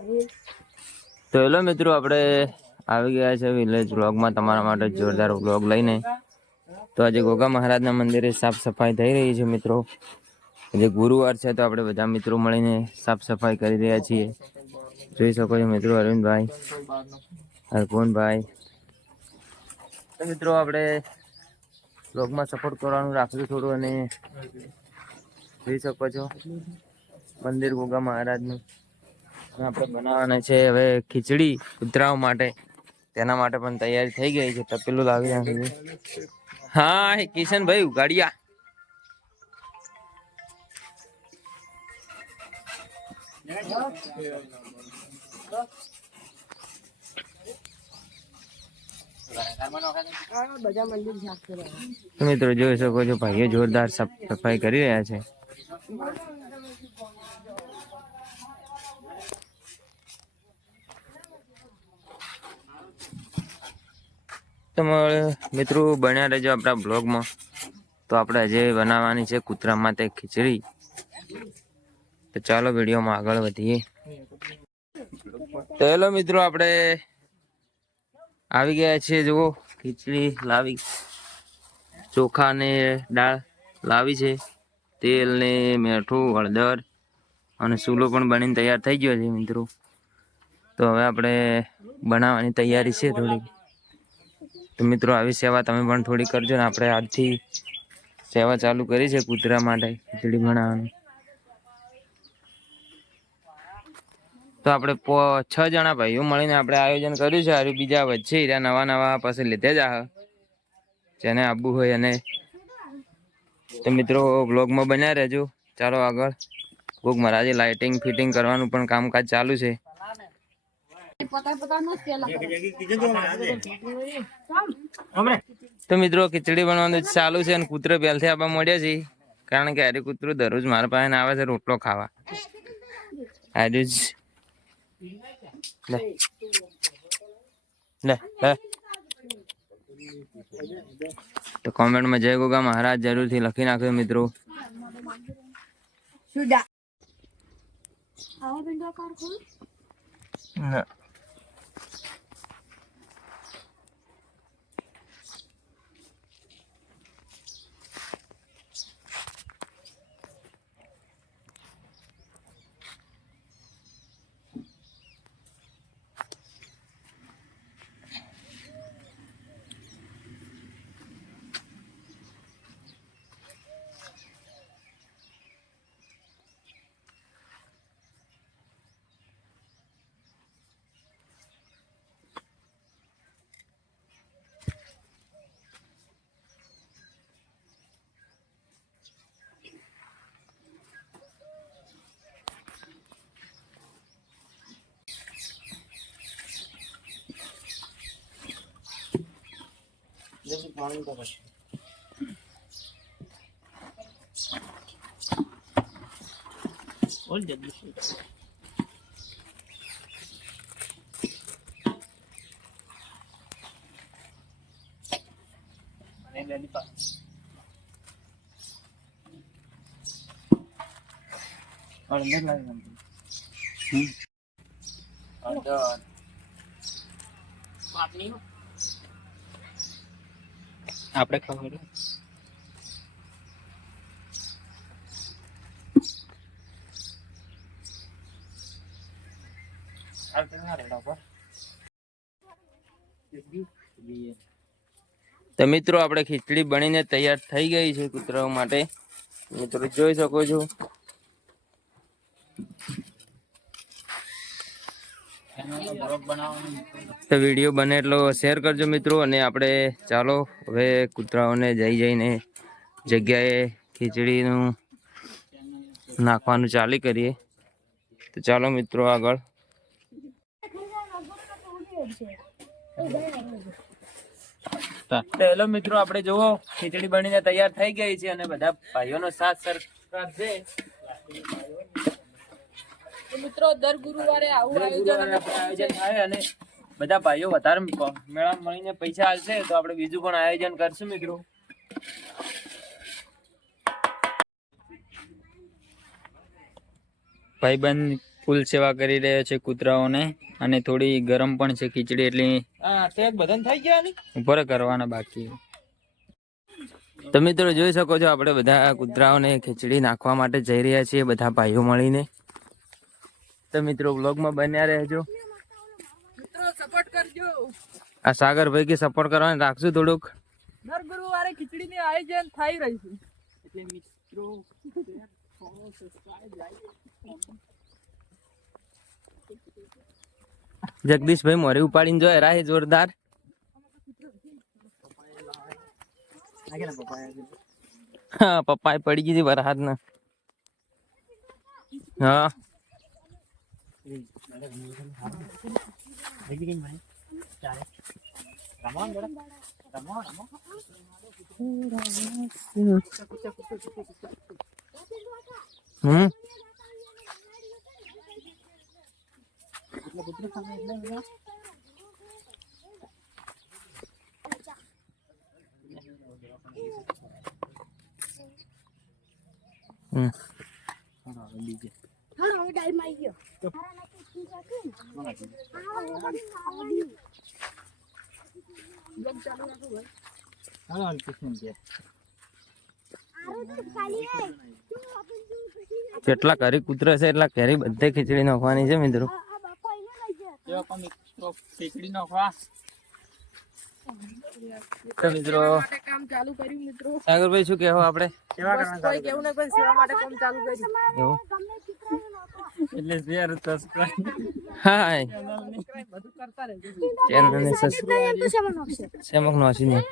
તો હેલો મિત્રો, આપણે આવી ગયા છે વિલેજ વ્લોગમાં તમારા માટે જોરદાર વ્લોગ લઈને. તો આજે ગોગા મહારાજના મંદિરે સાફ સફાઈ થઈ રહી છે મિત્રો. આજે ગુરુવાર છે તો આપણે બધા મિત્રો મળીને સાફ સફાઈ કરી રહ્યા છીએ. જોઈ શકો છો મિત્રો, અરવિંદભાઈ, હરભુનભાઈ. તો મિત્રો આપણે વ્લોગમાં સપોર્ટ કરવાનું રાખજો થોડું. અને જોઈ શકો છો મંદિર ગોગા મહારાજનું. આપણે બનાવવાના છે હવે ખીચડી કૂતરાઓ માટે. તેના માટે પણ તૈયારી થઈ ગઈ છે. તપેલું લાવી નાખ્યું. હા કિશનભાઈ ઉગાડિયા. મિત્રો જોઈ શકો છો ભાઈઓ જોરદાર સફાઈ કરી રહ્યા છે. તમારે મિત્રો બન્યા રહેજો આપણા બ્લોગમાં. તો આપણે આજે બનાવવાની છે કૂતરા માટે ખીચડી. તો ચાલો વિડીયોમાં આગળ વધીએ. તો હેલો મિત્રો, આપણે આવી ગયા છીએ. જુઓ ખીચડી લાવી, ચોખા ને દાળ લાવી છે, તેલ ને મીઠું, હળદર અને સૂલો પણ બનીને તૈયાર થઈ ગયો છે મિત્રો. તો હવે આપણે બનાવવાની તૈયારી છે થોડી. તો મિત્રો આવી સેવા તમે પણ થોડી કરજો ને. આપણે આજથી સેવા ચાલુ કરી છે કૂતરા માટે ખીચડી બનાવવાની. તો આપણે 6 જણા ભાઈઓ મળીને આપણે આયોજન કર્યું છે. હારું બીજા વચ્ચે નવા પાસે લીધે જ આ જેને આવવું હોય. અને તો મિત્રો બ્લોગમાં બન્યા રહેજો. ચાલો આગળ. કોક મહારાજે લાઇટિંગ ફિટિંગ કરવાનું પણ કામકાજ ચાલુ છે. તો મિત્રો ખીચડી બનાવવાનું ચાલુ છે અને કૂતરો પહેલથી આપવા મળ્યા છે. કારણ કે હારી કૂતરું દરરોજ મારા પાસે આવે છે રોટલો ખાવા. હારી જ લે તો કોમેન્ટમાં જય ગોગા મહારાજ જરૂરથી લખી નાખ્યો મિત્રો. આપણે ખબર તો મિત્રો આપણે ખીચડી બનીને તૈયાર થઈ ગઈ છે કૂતરાઓ માટે. મિત્રો જોઈ શકો છો. તો વિડીયો બને એટલો શેર કરજો મિત્રો. અને આપણે ચાલો હવે કૂતરાઓને જઈને જગ્યાએ ખીચડીનું નાખવાનું ચાલુ કરીએ. તો ચાલો મિત્રો આગળ. હેલો મિત્રો, આપણે જુઓ ખીચડી બનીને તૈયાર થઈ ગઈ છે અને બધા ભાઈઓનો સાથ સરકાર છે. મિત્રો દર ગુરુવારે આવું આયોજન થાય અને બધા ભાઈઓ વધારે મેળા મળીને પૈસા આલશે તો આપણે બીજું પણ આયોજન કરશું મિત્રો. ભાઈબંધ ફૂલ સેવા કરી રહ્યા છે કૂતરાઓને, અને થોડી ગરમ પણ છે ખીચડી, એટલે ઉપર કરવાના બાકી. તો મિત્રો જોઈ શકો છો આપણે બધા કૂતરાઓને ખીચડી નાખવા માટે જઈ રહ્યા છીએ, બધા ભાઈઓ મળીને. તો મિત્રો વ્લોગમાં બન્યા રહેજો, મિત્રો સપોર્ટ કરજો. આ સાગરભાઈ કે સપોર્ટ કરવાનું રાખશું થોડુંક. દર ગુરુવારે ખીચડીની આયોજન થઈ રહી છે, એટલે મિત્રો જગદીશભાઈ મોરે ઉપાડીને જોયે રાહે જોરદાર. હા પપ્પા પડી ગઈ હતી વરસાદ ને. હા જેટલા ઘરે કૂતરા છે એટલા ઘરે બધે ખીચડી નાખવાની છે મિત્રો. ખીચડી નાખવા તો મિત્રો કામ ચાલુ કર્યું મિત્રો. સાગરભાઈ શું કહેવો આપણે? કોઈ કેવું ને કોઈ સેવા માટે કામ ચાલુ કર્યું. એવું એટલે શેર સબસ્ક્રાઇબ હા બધું કરતા રહેજો. ચેનલને સબસ્ક્રાઇબ સેમક નોશી.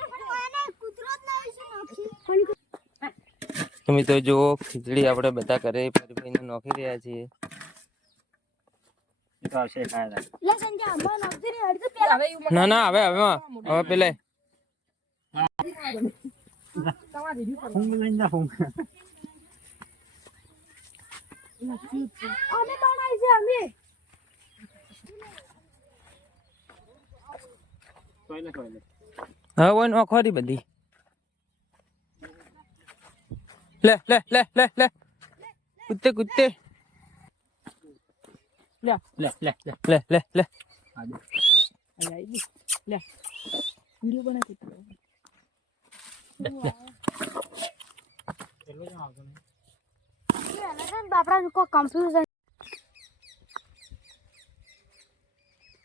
તો મિત્રો જો ખીચડી આપણે બધા ઘરે પરિભાઈને નોખી રહ્યા છીએ. ના ના હવે હવે હવે પેલે હવે હોય નોખવાની બધી. લે લે લે લે લે કુત્તે કુત્તે લે લે લે લે લે લે લે. વિડિયો બનાવી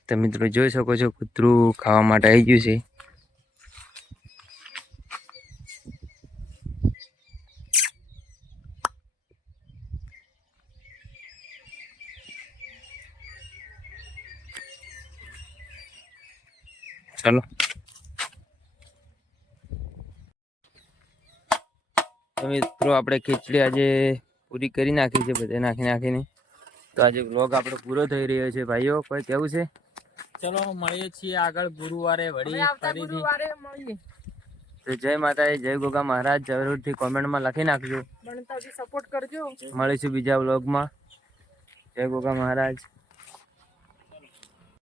તો મિત્રો જોઈ શકો છો કૂતરું ખાવા માટે આવી ગયું છે. ચાલો તો મિત્રો આપણે ખીચડી આજે પૂરી કરી નાખી છે બધે નાખી નાખીને. તો આજે વ્લોગ આપણો પૂરો થઈ રહ્યો છે ભાઈઓ. કોઈ કેવું છે? ચલો મળીએ છીએ આગળ ગુરુવારે વળી ફરીથી. ગુરુવારે મળીએ. તો જય માતાજી, જય ગોગા મહારાજ. જરૂરથી કોમેન્ટમાં લખી નાખજો. બનતા સપોર્ટ કરજો. મળીશું બીજા વ્લોગમાં. જય ગોગા મહારાજ.